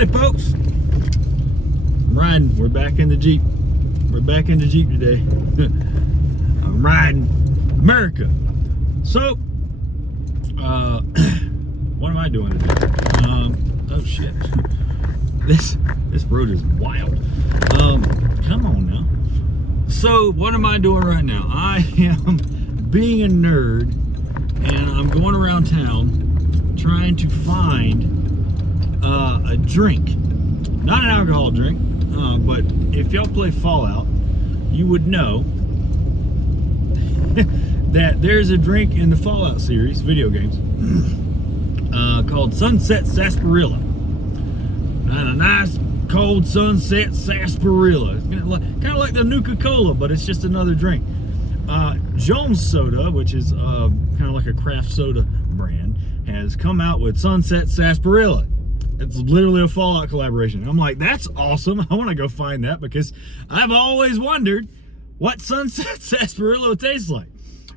Howdy, folks. I'm riding. We're back in the Jeep. We're back in the Jeep today. I'm riding America. So, what am I doing today? Oh shit. This road is wild. Come on now. So, what am I doing right now? I am being a nerd, and I'm going around town trying to find a drink. Not an alcohol drink, but if y'all play Fallout, you would know that there's a drink in the Fallout series, video games, called Sunset Sarsaparilla. And a nice cold Sunset Sarsaparilla. It's kind of like the Nuka-Cola, but it's just another drink. Jones Soda, which is kind of like a craft soda brand, has come out with Sunset Sarsaparilla. It's literally a Fallout collaboration. I'm like, that's awesome. I want to go find that because I've always wondered what Sunset Sarsaparilla tastes like.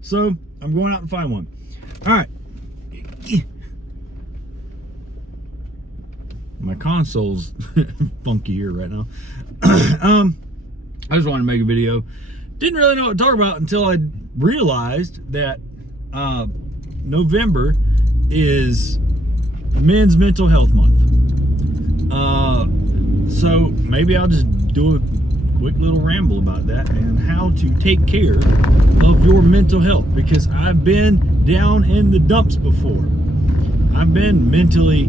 So I'm going out and find one. All right. My console's funky here right now. I just wanted to make a video. Didn't really know what to talk about until I realized that November is Men's Mental Health Month. So maybe I'll just do a quick little ramble about that and how to take care of your mental health, because I've been down in the dumps before. I've been mentally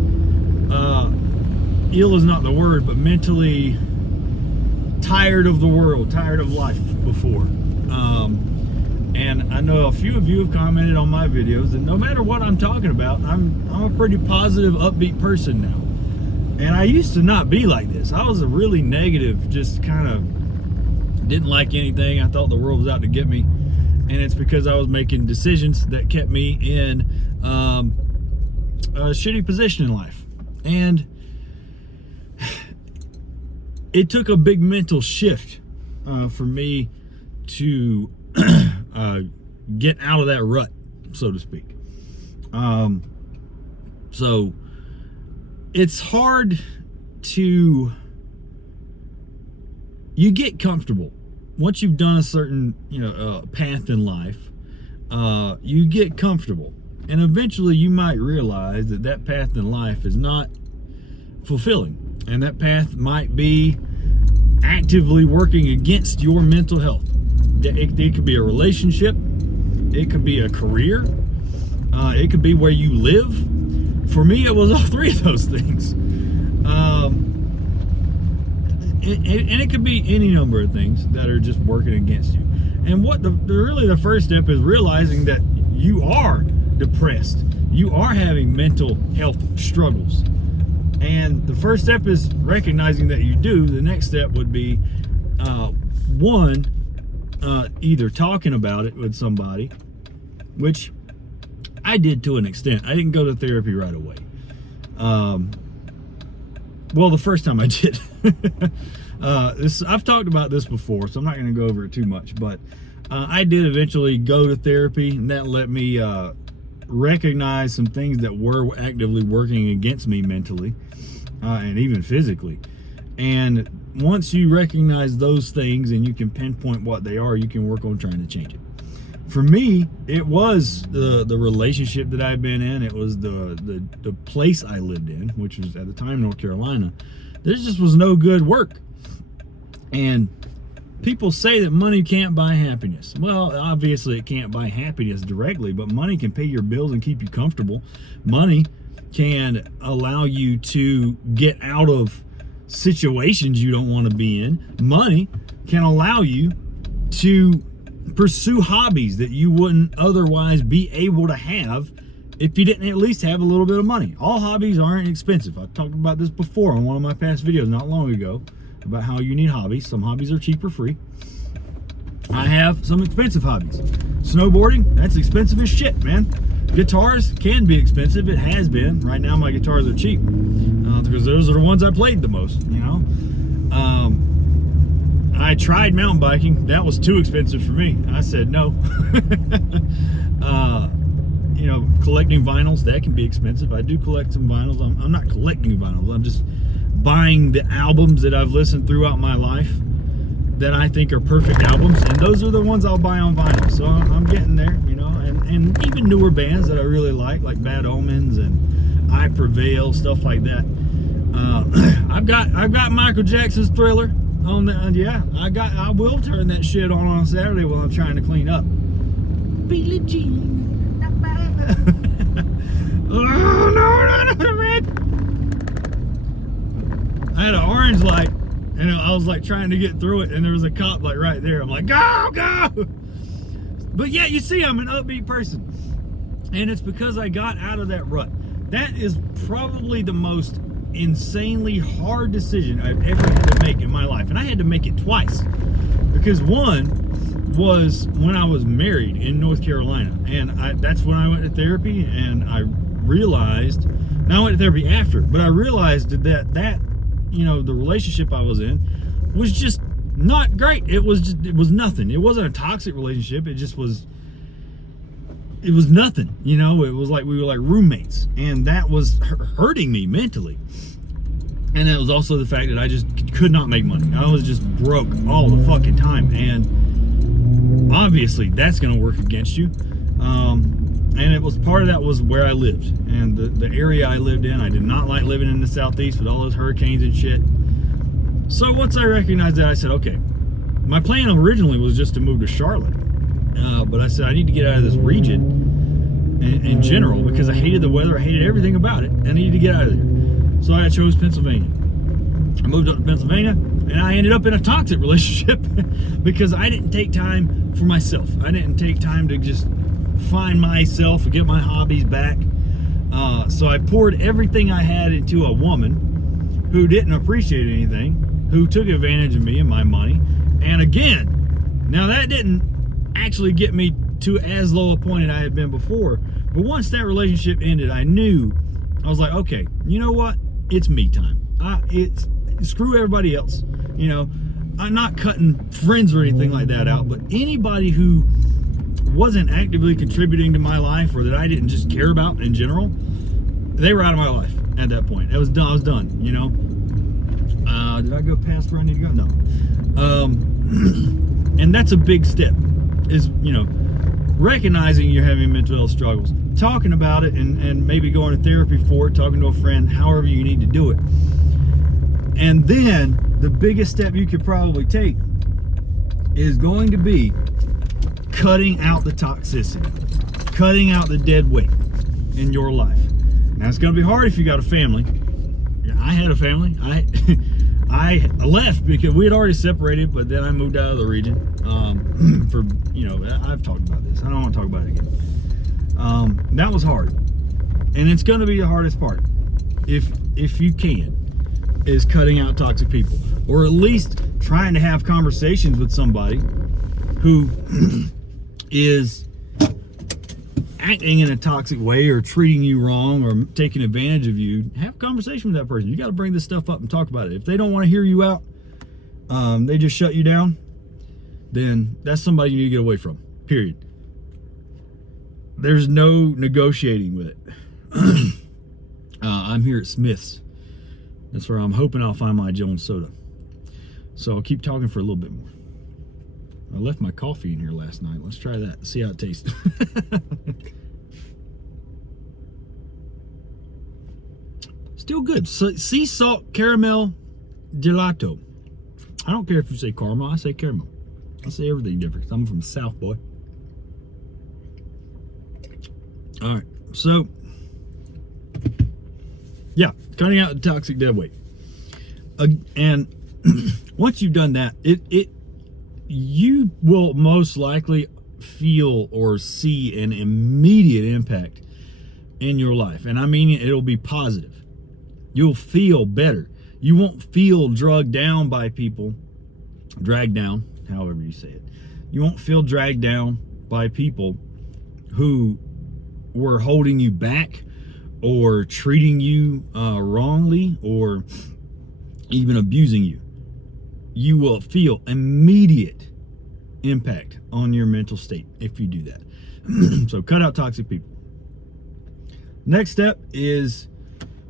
ill is not the word, but mentally tired of the world, tired of life before. And I know a few of you have commented on my videos, and no matter what I'm talking about, I'm a pretty positive, upbeat person now. And I used to not be like this. I was a really negative, just kind of didn't like anything. I thought the world was out to get me. And it's because I was making decisions that kept me in a shitty position in life. And it took a big mental shift for me to get out of that rut, so to speak. So it's hard to, you get comfortable once you've done a certain path in life. You get comfortable, and eventually you might realize that that path in life is not fulfilling, and that path might be actively working against your mental health. It could be a relationship, it could be a career, it could be where you live. For me, it was all three of those things. And it could be any number of things that are just working against you. And what really the first step is realizing that you are depressed. You are having mental health struggles. And the first step is recognizing that you do. The next step would be, either talking about it with somebody, which I did to an extent. I didn't go to therapy right away. Well, the first time I did. I've talked about this before, so I'm not going to go over it too much, but I did eventually go to therapy, and that let me recognize some things that were actively working against me mentally and even physically. And once you recognize those things and you can pinpoint what they are, you can work on trying to change it. For me, it was the relationship that I've been in. It was the place I lived in, which was at the time North Carolina. There just was no good work. And people say that money can't buy happiness. Well, obviously it can't buy happiness directly, but money can pay your bills and keep you comfortable. Money can allow you to get out of situations you don't want to be in. Money can allow you to pursue hobbies that you wouldn't otherwise be able to have if you didn't at least have a little bit of money. All hobbies aren't expensive. I've talked about this before on one of my past videos not long ago about how you need hobbies. Some hobbies are cheap or free. I have some expensive hobbies. Snowboarding, that's expensive as shit, man. Guitars can be expensive. It has been. Right now my guitars are cheap because those are the ones I played the most, I tried mountain biking. That was too expensive for me. I said no. Collecting vinyls, that can be expensive. I do collect some vinyls. I'm not collecting vinyls. I'm just buying the albums that I've listened throughout my life that I think are perfect albums, and those are the ones I'll buy on vinyl. So I'm getting there, you know, and even newer bands that I really like Bad Omens and I Prevail, stuff like that. I've got Michael Jackson's Thriller on the, yeah, I will turn that shit on Saturday while I'm trying to clean up. Billie Jean, not bad. Oh no, red. I had an orange light, and I was like trying to get through it, and there was a cop like right there. I'm like, go! But yeah, you see, I'm an upbeat person, and it's because I got out of that rut. That is probably the most insanely hard decision I've ever had to make in my life, and I had to make it twice. Because one was when I was married in North Carolina, and that's when I went to therapy, and I realized, now I went to therapy after, but I realized that you know, the relationship I was in was just not great. It was nothing. It wasn't a toxic relationship. It was nothing, you know. It was like we were like roommates, and that was hurting me mentally. And it was also the fact that I just could not make money. I was just broke all the fucking time, and obviously that's going to work against you. And it was part of that was where I lived, and the area I lived in. I did not like living in the Southeast with all those hurricanes and shit. So once I recognized that, I said, okay, my plan originally was just to move to Charlotte, but I said I need to get out of this region in general, because I hated the weather, I hated everything about it. I needed to get out of there. So I chose Pennsylvania. I moved up to Pennsylvania, and I ended up in a toxic relationship because I didn't take time for myself. I didn't take time to just find myself and get my hobbies back. So I poured everything I had into a woman who didn't appreciate anything, who took advantage of me and my money. And again, now that didn't actually get me to as low a point as I had been before, but once that relationship ended, I knew, I was like, okay, you know what? It's me time. It's screw everybody else. You know, I'm not cutting friends or anything like that out, but anybody who wasn't actively contributing to my life, or that I didn't just care about in general, they were out of my life at that point. It was done. I was done, you know. Did I go past where I need to go? No. And that's a big step, is, you know, recognizing you're having mental health struggles, talking about it, and maybe going to therapy for it, talking to a friend, however you need to do it. And then the biggest step you could probably take is going to be cutting out the toxicity, cutting out the dead weight in your life. Now, it's going to be hard if you got a family. I had a family. I left because we had already separated, but then I moved out of the region. For, you know, I've talked about this. I don't want to talk about it again. That was hard, and it's going to be the hardest part, if you can, is cutting out toxic people, or at least trying to have conversations with somebody who is acting in a toxic way, or treating you wrong, or taking advantage of you. Have a conversation with that person. You got to bring this stuff up and talk about it. If they don't want to hear you out, they just shut you down, then that's somebody you need to get away from, period. There's no negotiating with it. I'm here at Smith's. That's where I'm hoping I'll find my Jones soda. So I'll keep talking for a little bit more. I left my coffee in here last night. Let's try that. See how it tastes. Still good. Sea salt caramel gelato. I don't care if you say caramel. I say caramel. I say everything different. I'm from the South, boy. All right. So, yeah, cutting out the toxic dead weight. And once you've done that, you will most likely feel or see an immediate impact in your life. And I mean, it'll be positive. You'll feel better. You won't feel dragged down by people, dragged down, however you say it. You won't feel dragged down by people who were holding you back, or treating you wrongly, or even abusing you. You will feel immediate impact on your mental state if you do that. So cut out toxic people. Next step is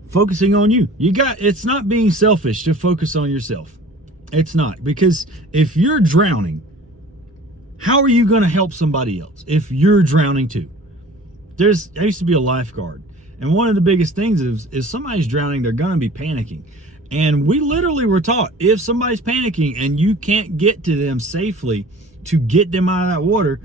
focusing on you. It's not being selfish to focus on yourself. It's not, because if you're drowning, how are you going to help somebody else if you're drowning too? I used to be a lifeguard, and one of the biggest things is somebody's drowning, they're going to be panicking. And we literally were taught, if somebody's panicking and you can't get to them safely to get them out of that water,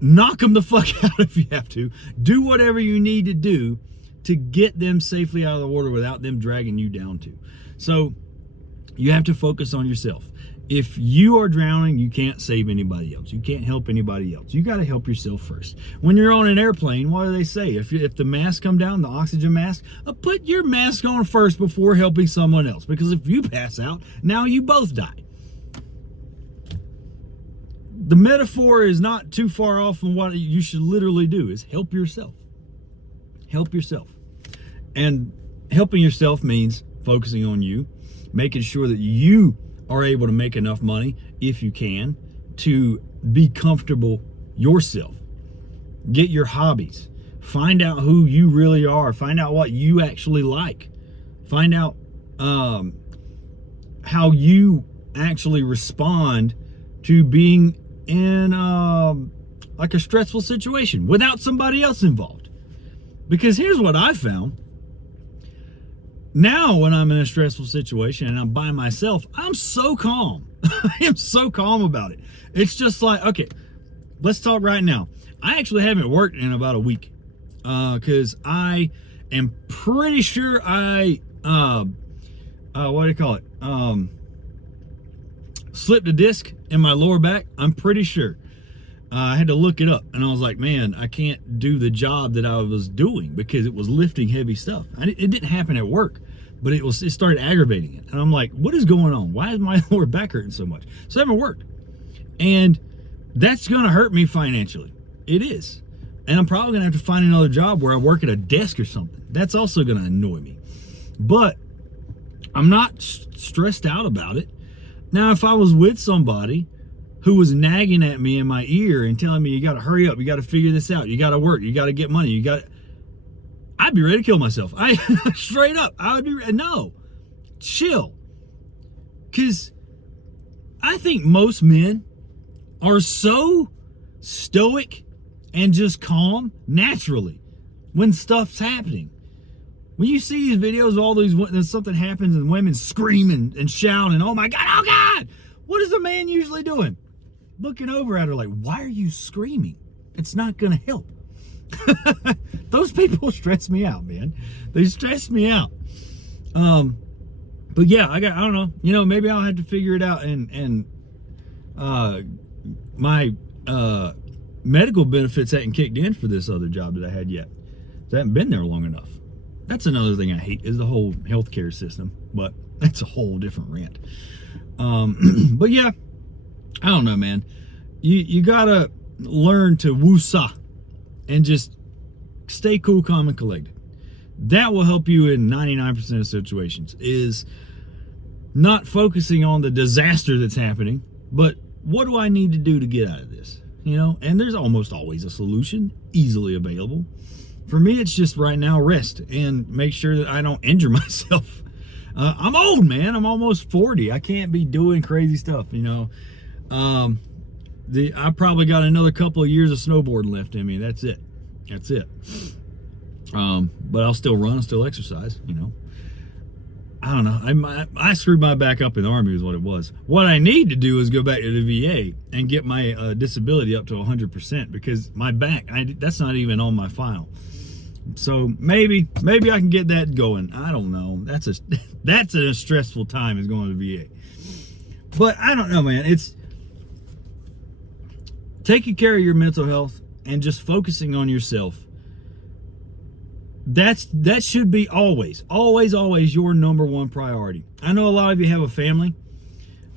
knock them the fuck out if you have to. Do whatever you need to do to get them safely out of the water without them dragging you down too. So you have to focus on yourself. If you are drowning, you can't save anybody else. You can't help anybody else. You got to help yourself first. When you're on an airplane, what do they say? If the masks come down, the oxygen mask, put your mask on first before helping someone else. Because if you pass out, now you both die. The metaphor is not too far off from what you should literally do, is help yourself. Help yourself. And helping yourself means focusing on you, making sure that you are able to make enough money, if you can, to be comfortable yourself. Get your hobbies. Find out who you really are. Find out what you actually like. Find out how you actually respond to being in like a stressful situation without somebody else involved. Because here's what I found. Now, when I'm in a stressful situation and I'm by myself, I'm so calm. I am so calm about it. It's just like, okay, let's talk right now. I actually haven't worked in about a week because I am pretty sure I, what do you call it? Slipped a disc in my lower back. I'm pretty sure. I had to look it up, and I was like, man, I can't do the job that I was doing because it was lifting heavy stuff. It didn't happen at work, but it started aggravating it. And I'm like, what is going on? Why is my lower back hurting so much? So I haven't worked. And that's going to hurt me financially. It is. And I'm probably going to have to find another job where I work at a desk or something. That's also going to annoy me. But I'm not stressed out about it. Now, if I was with somebody who was nagging at me in my ear and telling me, you got to hurry up, you got to figure this out, you got to work, you got to get money, I'd be ready to kill myself. Straight up, I would be ready. No, chill. Because I think most men are so stoic and just calm naturally when stuff's happening. When you see these videos of all these, when something happens and women screaming and shouting, oh my God, oh God, what is a man usually doing? Looking over at her like, why are you screaming? It's not going to help. Those people stress me out, man. They stress me out. But yeah, I don't know. Maybe I'll have to figure it out. And my medical benefits hadn't kicked in for this other job that I had yet. So I haven't been there long enough. That's another thing I hate, is the whole healthcare system. But that's a whole different rant. But yeah, I don't know, man. You gotta learn to woosah and just stay cool, calm, and collected. That will help you in 99% of situations, is not focusing on the disaster that's happening, but what do I need to do to get out of this? And there's almost always a solution easily available. For me, it's just right now rest and make sure that I don't injure myself. I'm old, man. I'm almost 40. I can't be doing crazy stuff, I probably got another couple of years of snowboarding left in me. That's it. But I'll still run, I'll still exercise, I don't know. I screwed my back up in the Army is what it was. What I need to do is go back to the VA and get my disability up to 100%, because my back, that's not even on my file. So maybe I can get that going. I don't know. That's a stressful time, is going to the VA. But I don't know, man. It's taking care of your mental health and just focusing on yourself. That should be always your number one priority. I know a lot of you have a family,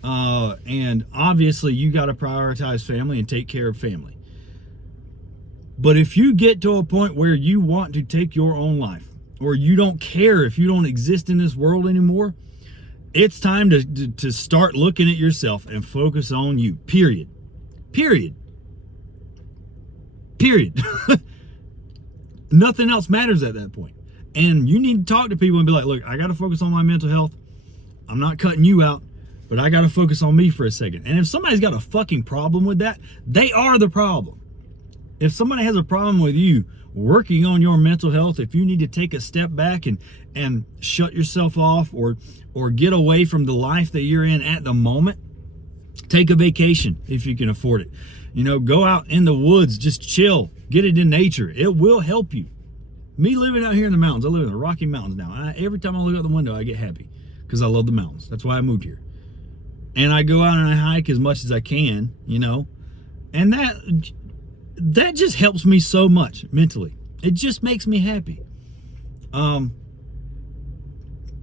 and obviously you got to prioritize family and take care of family. But if you get to a point where you want to take your own life, or you don't care if you don't exist in this world anymore, it's time to start looking at yourself and focus on you. Period. Nothing else matters at that point. And you need to talk to people and be like, look, I got to focus on my mental health. I'm not cutting you out, but I got to focus on me for a second. And if somebody's got a fucking problem with that, they are the problem. If somebody has a problem with you working on your mental health, if you need to take a step back and shut yourself off or get away from the life that you're in at the moment, take a vacation if you can afford it. You know, go out in the woods, just chill, get it in nature. It will help you. Me living out here in the mountains, I live in the Rocky Mountains now. Every time I look out the window, I get happy because I love the mountains. That's why I moved here. And I go out and I hike as much as I can, you know, and that just helps me so much mentally. It just makes me happy. I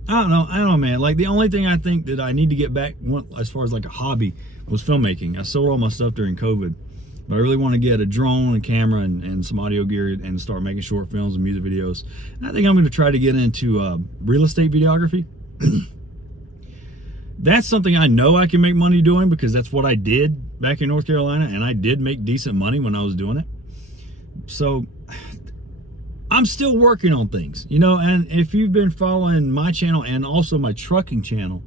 don't know, man. Like, the only thing I think that I need to get back as far as like a hobby was filmmaking. I sold all my stuff during COVID, but I really want to get a drone, a camera, and some audio gear and start making short films and music videos. And I think I'm going to try to get into real estate videography. That's something I know I can make money doing because that's what I did back in North Carolina, and I did make decent money when I was doing it. So I'm still working on things, you know, and if you've been following my channel and also my trucking channel,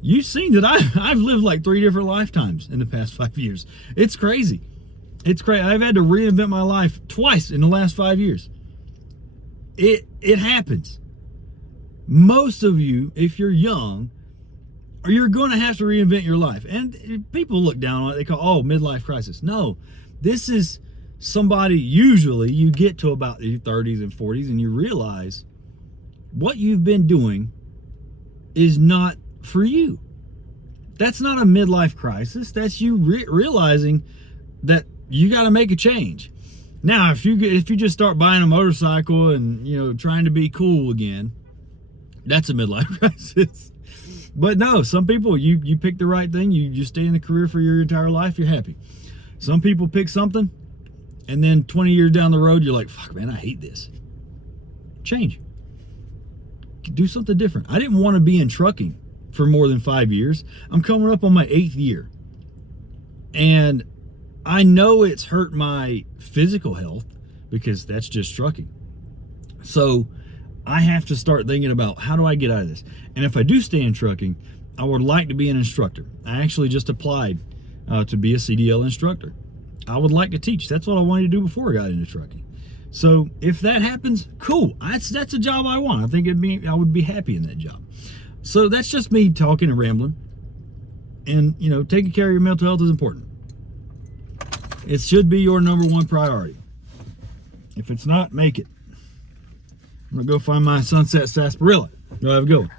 you've seen that I've lived like 3 different lifetimes in the past 5 years. It's crazy. It's crazy. I've had to reinvent my life twice in the last 5 years. It happens. Most of you, if you're young, you're going to have to reinvent your life. And people look down on it. They call, oh, midlife crisis. No, this is somebody, usually you get to about your 30s and 40s and you realize what you've been doing is not for you. That's not a midlife crisis. That's you realizing that you got to make a change. Now, if you just start buying a motorcycle and, you know, trying to be cool again, that's a midlife crisis. But no, some people, you pick the right thing, you stay in the career for your entire life, you're happy. Some people pick something, and then 20 years down the road, you're like, fuck, man, I hate this. Change. Do something different. I didn't want to be in trucking for more than 5 years. I'm coming up on my 8th year. And I know it's hurt my physical health because that's just trucking. So I have to start thinking about, how do I get out of this? And if I do stay in trucking, I would like to be an instructor. I actually just applied to be a CDL instructor. I would like to teach. That's what I wanted to do before I got into trucking. So if that happens, cool. That's a job I want. I think I would be happy in that job. So that's just me talking and rambling. And, you know, taking care of your mental health is important. It should be your #1 priority. If it's not, make it. I'm gonna go find my sunset sarsaparilla. Go have a good one.